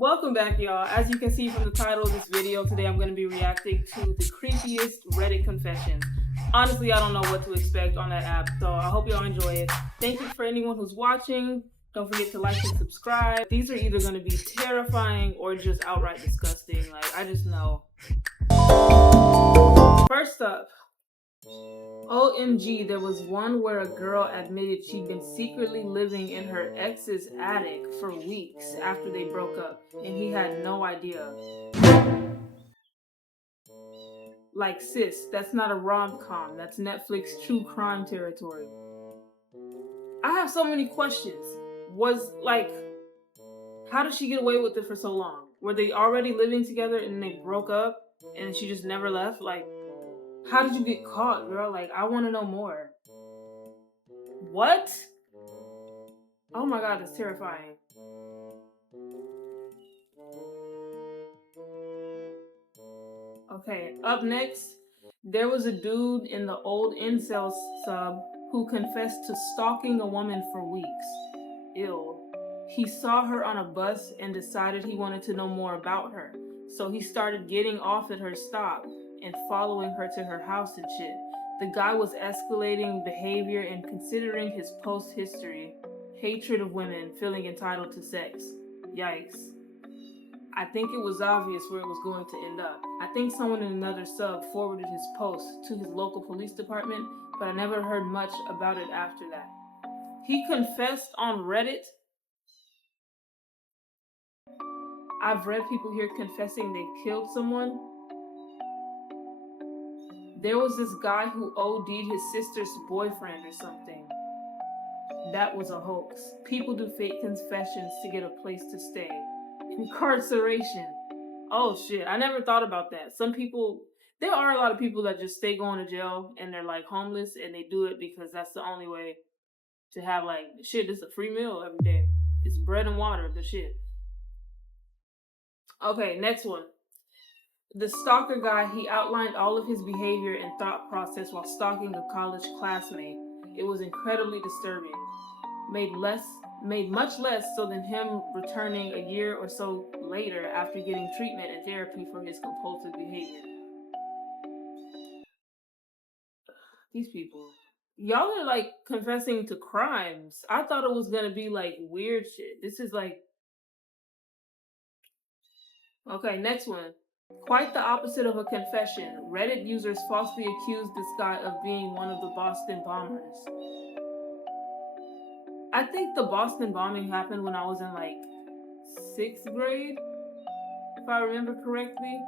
Welcome back, y'all. As you can see from the title of this video, today I'm going to be reacting to the creepiest Reddit confessions. Honestly, I don't know what to expect on that app, so I hope y'all enjoy it. Thank you for anyone who's watching. Don't forget to like and subscribe. These are either going to be terrifying or just outright disgusting. Like, I just know. First up, OMG, there was one where a girl admitted she'd been secretly living in her ex's attic for weeks after they broke up, and he had no idea. Like, sis, that's not a rom-com, that's Netflix true crime territory. I have so many questions. How did she get away with it for so long? Were they already living together and they broke up and she just never left? Like, how did you get caught, girl? Like, I want to know more. What? Oh my god, that's terrifying. Okay, up next, there was a dude in the old incel sub who confessed to stalking a woman for weeks. Ew. He saw her on a bus and decided he wanted to know more about her. So he started getting off at her stop and following her to her house and shit. The guy was escalating behavior and considering his post history, hatred of women, feeling entitled to sex. Yikes. I think it was obvious where it was going to end up. I think someone in another sub forwarded his post to his local police department, but I never heard much about it after that. He confessed on Reddit. I've read people here confessing they killed someone. There was this guy who OD'd his sister's boyfriend or something. That was a hoax. People do fake confessions to get a place to stay. Incarceration. Oh shit, I never thought about that. There are a lot of people that just stay going to jail and they're like homeless and they do it because that's the only way to have like, shit, this is a free meal every day. It's bread and water, the shit. Okay, next one. The stalker guy, he outlined all of his behavior and thought process while stalking a college classmate. It was incredibly disturbing. Made much less so than him returning a year or so later after getting treatment and therapy for his compulsive behavior. These people. Y'all are like confessing to crimes. I thought it was gonna be like weird shit. This is like. Okay, next one. Quite the opposite of a confession. Reddit users falsely accused this guy of being one of the Boston bombers. I think the Boston bombing happened when I was in like 6th grade, if I remember correctly.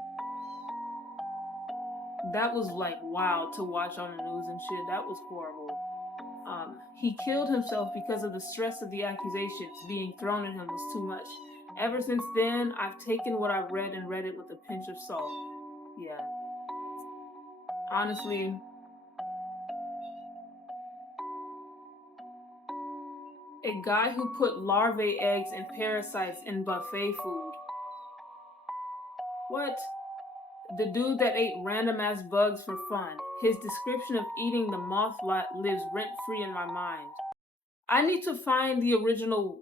That was like wild to watch on the news and shit. That was horrible. He killed himself because of the stress of the accusations being thrown at him was too much. Ever since then, I've taken what I've read and read it with a pinch of salt. Yeah. Honestly, a guy who put larvae eggs and parasites in buffet food. What? The dude that ate random ass bugs for fun. His description of eating the moth lives rent free in my mind. I need to find the original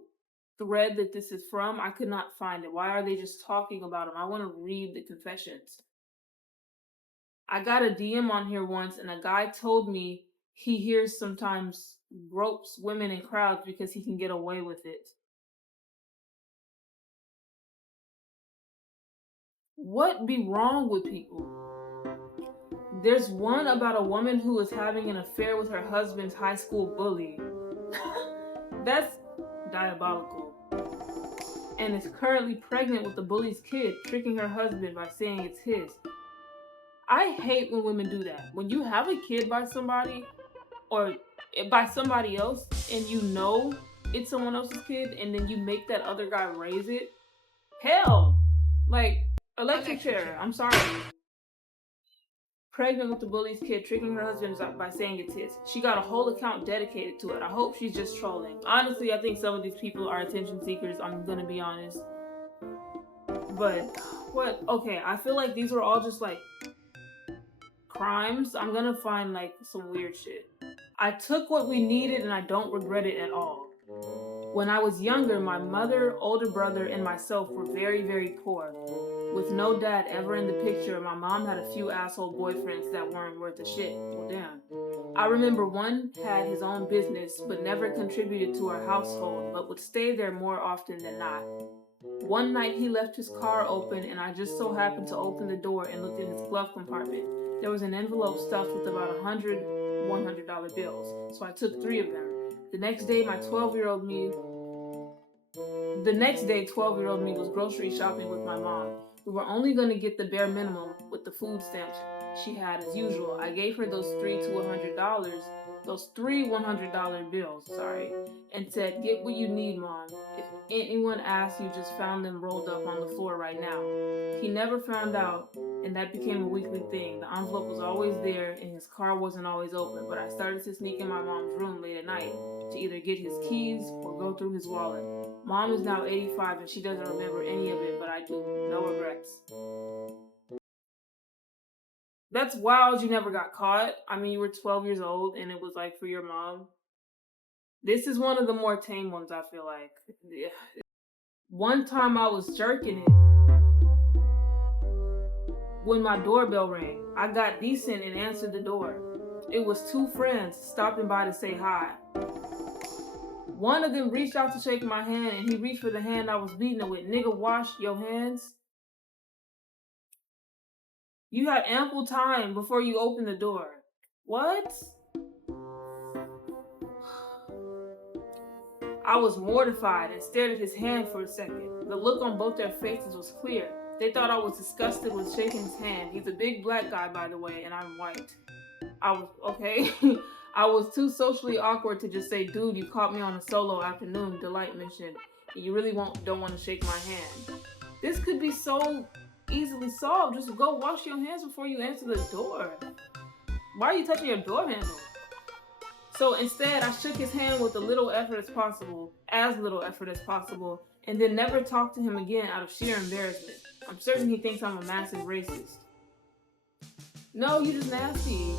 thread that this is from. I could not find it. Why are they just talking about him? I want to read the confessions. I got a DM on here once and a guy told me he hears sometimes ropes women in crowds because he can get away with it. What be wrong with people? There's one about a woman who is having an affair with her husband's high school bully. That's diabolical. And is currently pregnant with the bully's kid, tricking her husband by saying it's his. I hate when women do that. When you have a kid by somebody or by somebody else and you know it's someone else's kid and then you make that other guy raise it. Hell! Like, electric chair. I'm sorry. Pregnant with the bully's kid, tricking her husband by saying it's his. She got a whole account dedicated to it. I hope she's just trolling. Honestly, I think some of these people are attention seekers. I'm gonna be honest. But, what? Okay, I feel like these are all just like crimes. I'm gonna find like some weird shit. I took what we needed and I don't regret it at all. When I was younger, my mother, older brother, and myself were very, very poor. With no dad ever in the picture, my mom had a few asshole boyfriends that weren't worth a shit. Well, damn. I remember one had his own business but never contributed to our household, but would stay there more often than not. One night he left his car open and I just so happened to open the door and looked in his glove compartment. There was an envelope stuffed with about $100 bills, so I took 3 of them. The next day, 12-year-old me was grocery shopping with my mom. We were only going to get the bare minimum with the food stamps she had as usual. I gave her those three $100 bills, and said, "Get what you need, Mom. If anyone asks, you just found them rolled up on the floor right now." He never found out, and that became a weekly thing. The envelope was always there, and his car wasn't always open, but I started to sneak in my mom's room late at night to either get his keys or go through his wallet. Mom is now 85 and she doesn't remember any of it, but I do. No regrets. That's wild you never got caught. I mean, you were 12 years old and it was like for your mom. This is one of the more tame ones, I feel like. Yeah. One time I was jerking it when my doorbell rang. I got decent and answered the door. It was 2 friends stopping by to say hi. One of them reached out to shake my hand and he reached for the hand I was beating it with. Nigga, wash your hands. You had ample time before you opened the door. What? I was mortified and stared at his hand for a second. The look on both their faces was clear. They thought I was disgusted with shaking his hand. He's a big black guy, by the way, and I'm white. I was, okay. I was too socially awkward to just say, "Dude, you caught me on a solo afternoon," Delight mentioned. "You really don't want to shake my hand." This could be so easily solved. Just go wash your hands before you answer the door. Why are you touching your door handle? So instead, I shook his hand with as little effort as possible, and then never talked to him again out of sheer embarrassment. I'm certain he thinks I'm a massive racist. No, you just nasty.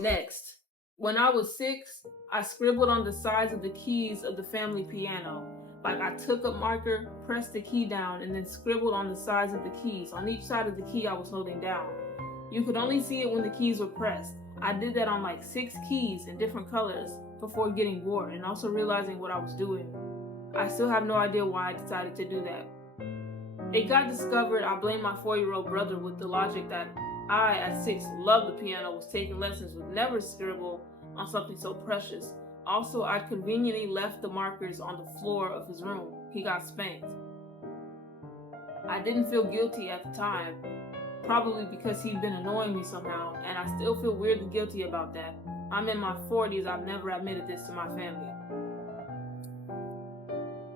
Next, when I was 6, I scribbled on the sides of the keys of the family piano. Like I took a marker, pressed the key down, and then scribbled on the sides of the keys, on each side of the key I was holding down. You could only see it when the keys were pressed. I did that on like 6 keys in different colors before getting bored and also realizing what I was doing. I still have no idea why I decided to do that. It got discovered. I blamed my 4-year-old brother with the logic that I, at 6, loved the piano, was taking lessons, would never scribble on something so precious. Also, I conveniently left the markers on the floor of his room. He got spanked. I didn't feel guilty at the time, probably because he'd been annoying me somehow, and I still feel weirdly guilty about that. I'm in my 40s, I've never admitted this to my family.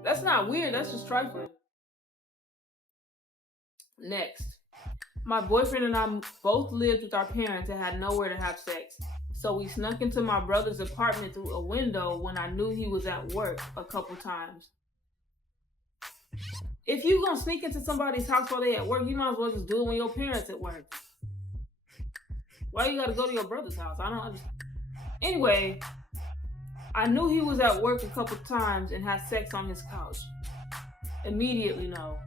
That's not weird, that's just trifling. Next. My boyfriend and I both lived with our parents and had nowhere to have sex. So we snuck into my brother's apartment through a window when I knew he was at work a couple times. If you gonna sneak into somebody's house while they at work, you might as well just do it when your parents at work. Why you gotta go to your brother's house? I don't understand. Anyway, I knew he was at work a couple times and had sex on his couch. Immediately no.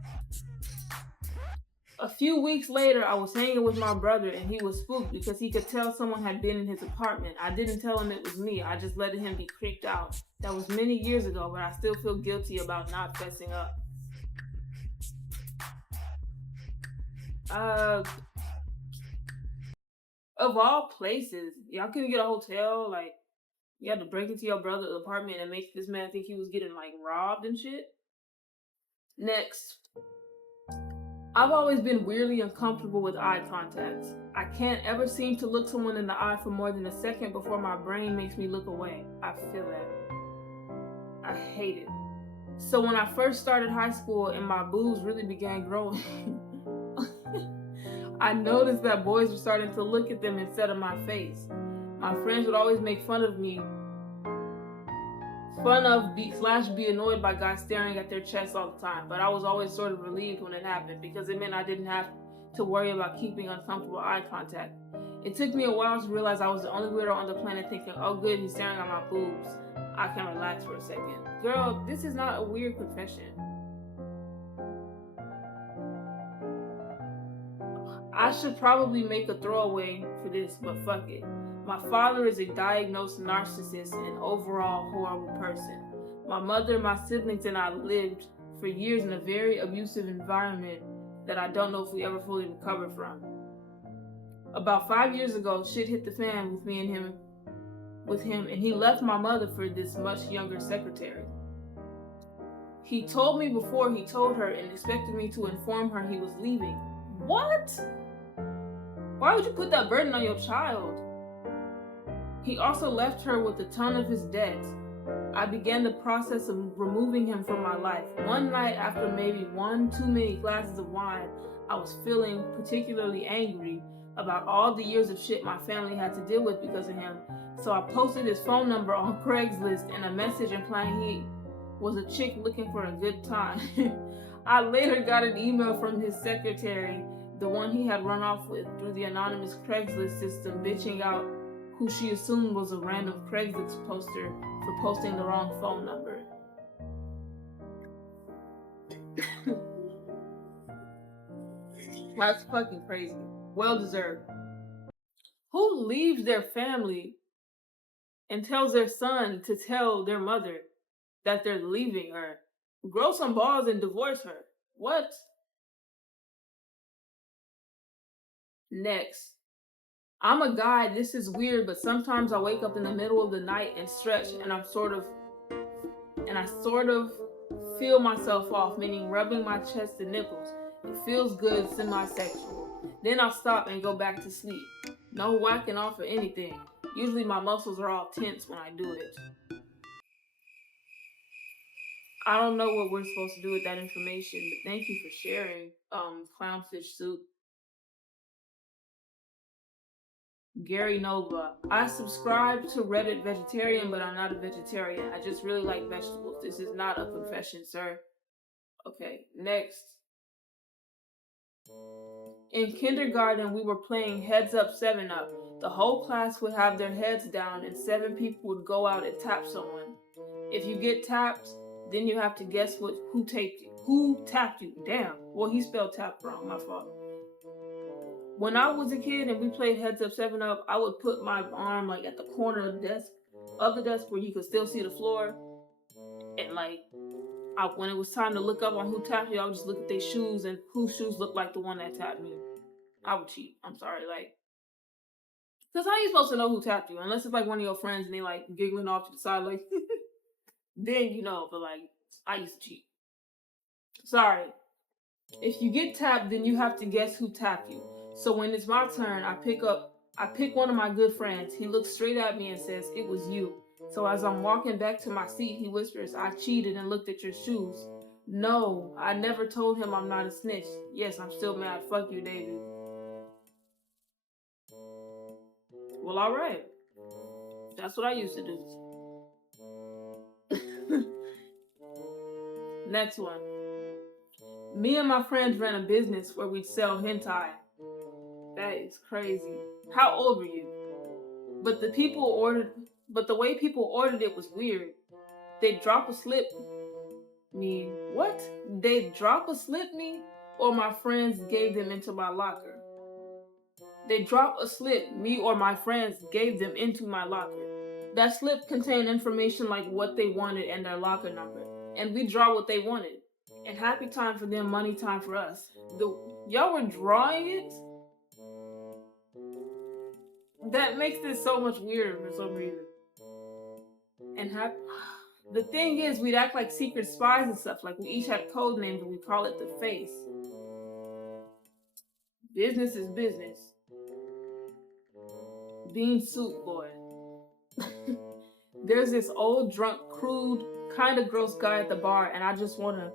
A few weeks later, I was hanging with my brother and he was spooked because he could tell someone had been in his apartment. I didn't tell him it was me. I just let him be creeped out. That was many years ago, but I still feel guilty about not fessing up. Of all places, y'all couldn't get a hotel, like, you had to break into your brother's apartment and make this man think he was getting, like, robbed and shit? Next. I've always been weirdly uncomfortable with eye contact. I can't ever seem to look someone in the eye for more than a second before my brain makes me look away. I feel that. I hate it. So when I first started high school and my boobs really began growing, I noticed that boys were starting to look at them instead of my face. My friends would always make fun of me, be annoyed by guys staring at their chests all the time, but I was always sort of relieved when it happened because it meant I didn't have to worry about keeping uncomfortable eye contact. It took me a while to realize I was the only weirdo on the planet thinking, oh good, he's staring at my boobs. I can relax for a second. Girl, this is not a weird confession. I should probably make a throwaway for this, but fuck it. My father is a diagnosed narcissist and overall horrible person. My mother, my siblings, and I lived for years in a very abusive environment that I don't know if we ever fully recovered from. About 5 years ago, shit hit the fan with him, and he left my mother for this much younger secretary. He told me before he told her and expected me to inform her he was leaving. What? Why would you put that burden on your child? He also left her with a ton of his debt. I began the process of removing him from my life. One night, after maybe one too many glasses of wine, I was feeling particularly angry about all the years of shit my family had to deal with because of him. So I posted his phone number on Craigslist and a message implying he was a chick looking for a good time. I later got an email from his secretary, the one he had run off with through the anonymous Craigslist system, bitching out who she assumed was a random Craigslist poster for posting the wrong phone number. That's fucking crazy. Well deserved. Who leaves their family and tells their son to tell their mother that they're leaving her? Grow some balls and divorce her. What? Next. I'm a guy, this is weird, but sometimes I wake up in the middle of the night and stretch and I sort of feel myself off, meaning rubbing my chest and nipples. It feels good, semi-sexual. Then I'll stop and go back to sleep. No whacking off or anything. Usually my muscles are all tense when I do it. I don't know what we're supposed to do with that information, but thank you for sharing, Clownfish Soup. Gary Nova. I subscribe to Reddit Vegetarian, but I'm not a vegetarian. I just really like vegetables. This is not a confession, sir. Okay, next. In kindergarten, we were playing Heads Up 7 Up. The whole class would have their heads down and 7 people would go out and tap someone. If you get tapped, then you have to guess who tapped you. Damn. Well, he spelled tap wrong, my fault. When I was a kid and we played Heads Up 7 Up, I would put my arm like at the corner of the desk where you could still see the floor. And when it was time to look up on who tapped you, I would just look at their shoes and whose shoes looked like the one that tapped me. I would cheat. I'm sorry, because how are you supposed to know who tapped you? Unless it's like one of your friends and they giggling off to the side then you know, but I used to cheat. Sorry. If you get tapped, then you have to guess who tapped you. So when it's my turn, I pick one of my good friends. He looks straight at me and says, "It was you." So as I'm walking back to my seat, he whispers, "I cheated and looked at your shoes." No, I never told him I'm not a snitch. Yes, I'm still mad. Fuck you, David. Well, alright. That's what I used to do. Next one. Me and my friends ran a business where we'd sell hentai. That is crazy. How old were you? But the way people ordered it was weird. They'd drop a slip me. What? They'd drop a slip me, or my friends gave them into my locker. They dropped a slip me or my friends gave them into my locker. That slip contained information like what they wanted and their locker number. And we draw what they wanted. And happy time for them, money time for us. Y'all were drawing it? That makes this so much weirder for some reason. And the thing is, we'd act like secret spies and stuff. Like we each had code names and we call it the face. Business is business. Bean soup boy. There's this old, drunk, crude, kind of gross guy at the bar, and I just wanna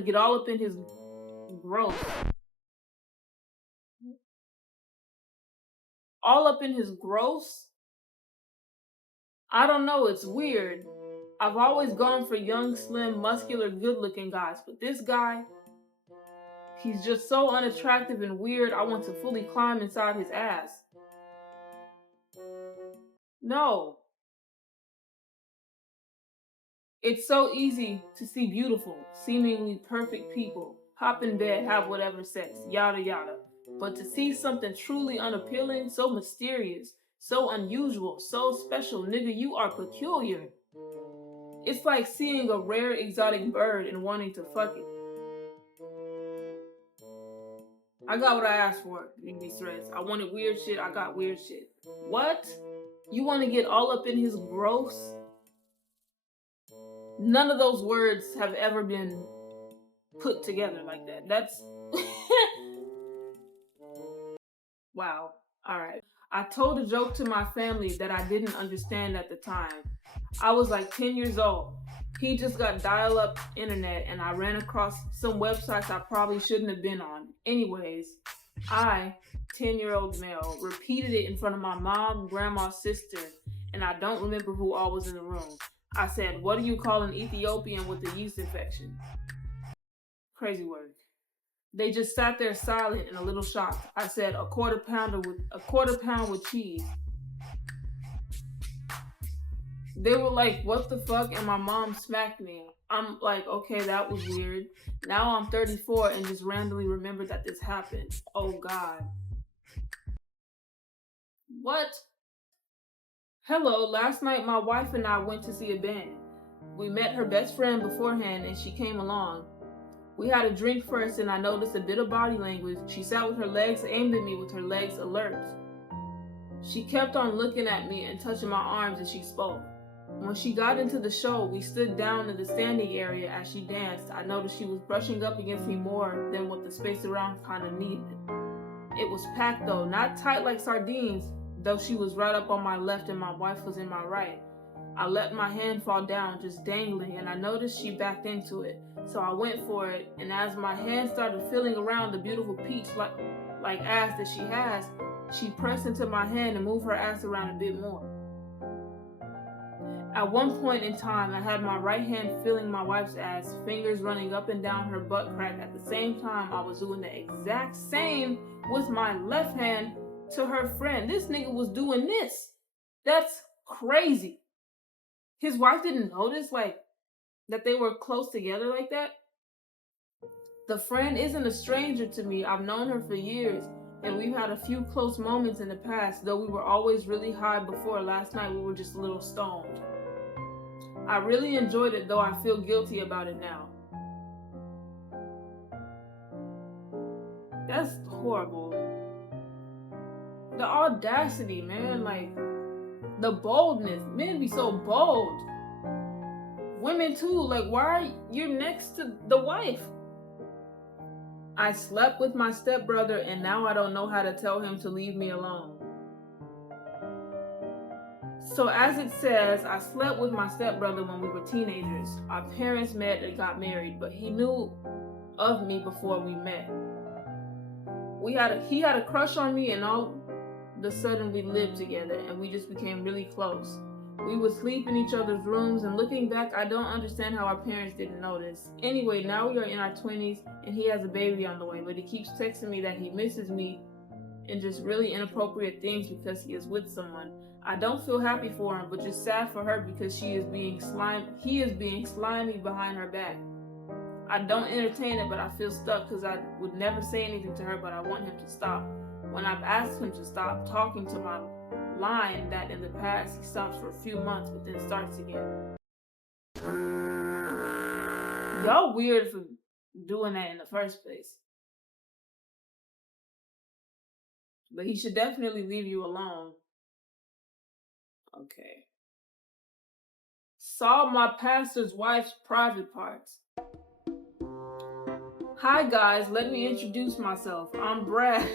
get all up in his gross. All up in his gross? I don't know, it's weird. I've always gone for young, slim, muscular, good-looking guys, but this guy, He's just so unattractive and weird, I want to fully climb inside his ass. No. It's so easy to see beautiful, seemingly perfect people, hop in bed, have whatever sex, yada yada. But to see something truly unappealing, so mysterious, so unusual, so special, nigga, you are peculiar. It's like seeing a rare exotic bird and wanting to fuck it. I got what I asked for in these threads. I wanted weird shit, I got weird shit. What? You want to get all up in his gross? None of those words have ever been put together like that. That's... Wow. Alright. I told a joke to my family that I didn't understand at the time. I was like 10 years old. He just got dial-up internet and I ran across some websites I probably shouldn't have been on. Anyways, I, 10-year-old male, repeated it in front of my mom, grandma, sister, and I don't remember who all was in the room. I said, "What do you call an Ethiopian with a yeast infection?" Crazy word. They just sat there silent and a little shocked. I said, a quarter pound with cheese. They were like, what the fuck? And my mom smacked me. I'm like, okay, that was weird. Now I'm 34 and just randomly remembered that this happened. Oh God. What? Hello, last night my wife and I went to see a band. We met her best friend beforehand and she came along. We had a drink first and I noticed a bit of body language. She sat with her legs aimed at me with her legs alert. She kept on looking at me and touching my arms as she spoke. When she got into the show, we stood down in the standing area as she danced. I noticed she was brushing up against me more than what the space around kind of needed. It was packed though, not tight like sardines, though she was right up on my left and my wife was in my right. I let my hand fall down, just dangling, and I noticed she backed into it. So I went for it, and as my hand started feeling around the beautiful peach like ass that she has, she pressed into my hand and moved her ass around a bit more. At one point in time, I had my right hand feeling my wife's ass, fingers running up and down her butt crack. At the same time, I was doing the exact same with my left hand to her friend. This nigga was doing this. That's crazy. His wife didn't notice, that they were close together like that? The friend isn't a stranger to me. I've known her for years, and we've had a few close moments in the past, though we were always really high before. Last night we were just a little stoned. I really enjoyed it, though I feel guilty about it now. That's horrible. The audacity, man, the boldness. Men be so bold. Women too, why are you next to the wife? I slept with my stepbrother and now I don't know how to tell him to leave me alone. So as it says, I slept with my stepbrother when we were teenagers. Our parents met and got married, but he knew of me before we met. He had a crush on me and all of a sudden we lived together and we just became really close. We would sleep in each other's rooms, and looking back, I don't understand how our parents didn't notice. Anyway, now we are in our 20s and he has a baby on the way, but he keeps texting me that he misses me and just really inappropriate things because he is with someone. I don't feel happy for him, but just sad for her because he is being slimy behind her back. I don't entertain it, but I feel stuck because I would never say anything to her, but I want him to stop. When I've asked him to stop talking to my line that in the past he stops for a few months but then starts again. Y'all weird for doing that in the first place. But he should definitely leave you alone. Okay. Saw my pastor's wife's private parts. Hi guys, let me introduce myself. I'm Brad.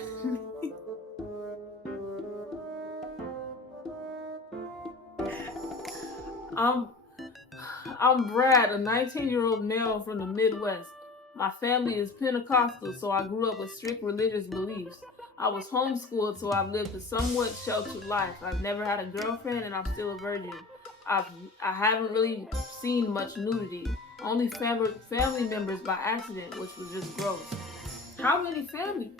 I'm Brad, a 19-year-old male from the Midwest. My family is Pentecostal, so I grew up with strict religious beliefs. I was homeschooled, so I've lived a somewhat sheltered life. I've never had a girlfriend, and I'm still a virgin. I haven't really seen much nudity. Only family members by accident, which was just gross. How many family?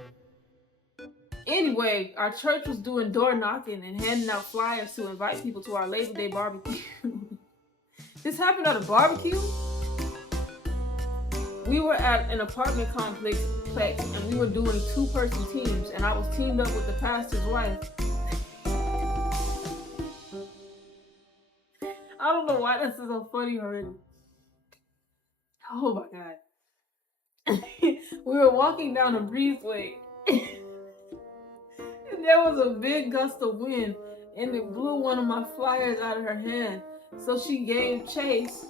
Anyway, our church was doing door knocking and handing out flyers to invite people to our Labor Day barbecue. This happened at a barbecue? We were at an apartment complex and we were doing 2-person teams, and I was teamed up with the pastor's wife. I don't know why this is so funny already. Oh my God. We were walking down a breezeway and there was a big gust of wind and it blew one of my flyers out of her hand. So she gave chase.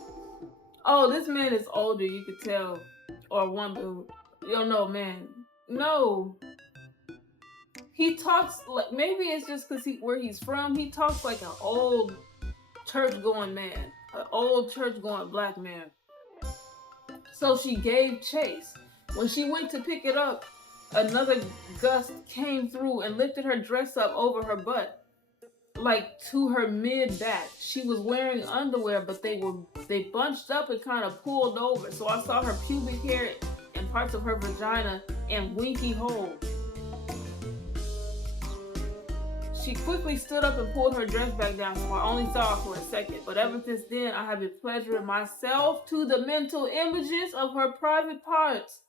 Oh, this man is older, you could tell. Or one dude. Yo, no, man. No. He talks like, maybe it's just because where he's from, he talks like an old church-going man. An old church-going black man. So she gave chase. When she went to pick it up, another gust came through and lifted her dress up over her butt. Like to her mid-back. She was wearing underwear, but they bunched up and kind of pulled over. So I saw her pubic hair and parts of her vagina and winky hole. She quickly stood up and pulled her dress back down, so I only saw her for a second. But ever since then, I have been pleasuring myself to the mental images of her private parts.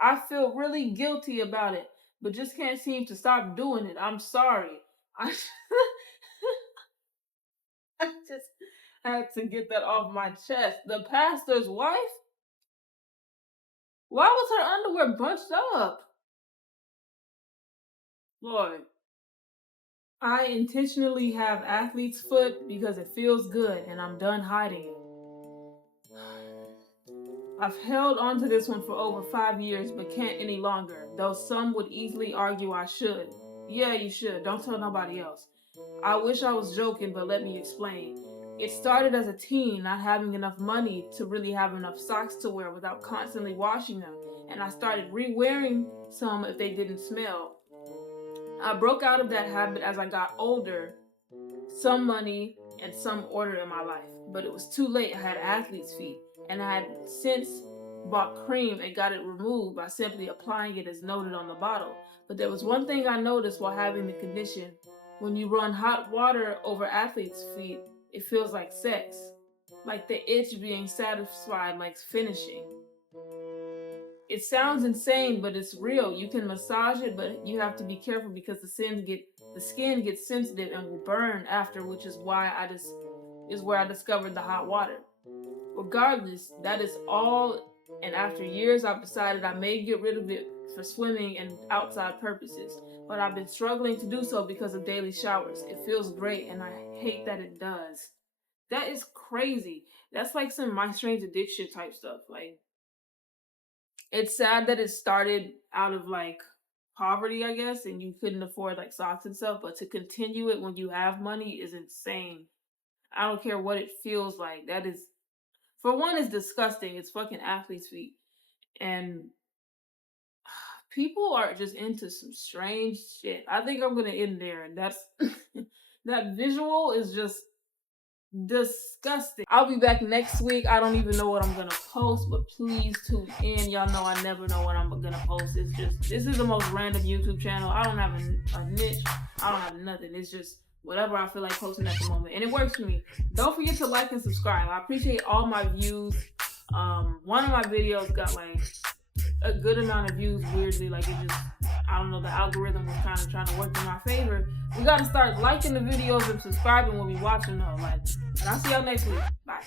I feel really guilty about it, but just can't seem to stop doing it. I'm sorry. I just had to get that off my chest. The pastor's wife? Why was her underwear bunched up? Lord. I intentionally have athlete's foot because it feels good and I'm done hiding it. I've held onto this one for over 5 years but can't any longer, though some would easily argue I should. Yeah, you should. Don't tell nobody else. I wish I was joking, but let me explain. It started as a teen, not having enough money to really have enough socks to wear without constantly washing them, and I started re-wearing some if they didn't smell. I broke out of that habit as I got older, some money and some order in my life, but it was too late. I had athlete's feet, and I had since bought cream and got it removed by simply applying it as noted on the bottle. But there was one thing I noticed while having the condition. When you run hot water over athlete's feet, it feels like sex. Like the itch being satisfied, like finishing. It sounds insane, but it's real. You can massage it, but you have to be careful because the skin gets sensitive and will burn after, which is where I discovered the hot water. Regardless, that is all, and after years I've decided I may get rid of it for swimming and outside purposes, but I've been struggling to do so because of daily showers. It feels great, and I hate that it does. That is crazy. That's like some My Strange Addiction type stuff. Like, it's sad that it started out of like poverty, I guess, and you couldn't afford like socks and stuff, but to continue it when you have money is insane. I don't care what it feels like. That is, for one, it's disgusting. It's fucking athlete's feet. And people are just into some strange shit. I think I'm gonna end there. And that's that visual is just disgusting. I'll be back next week. I don't even know what I'm gonna post, but please tune in. Y'all know I never know what I'm gonna post. It's just, this is the most random YouTube channel. I don't have a niche. I don't have nothing. It's just whatever I feel like posting at the moment, and it works for me. Don't forget to like and subscribe. I appreciate all my views. One of my videos got like a good amount of views, weirdly. Like, it just, I don't know, the algorithm was kind of trying to work in my favor. We got to start liking the videos and subscribing when we watch them though. Like, and I'll see y'all next week. Bye.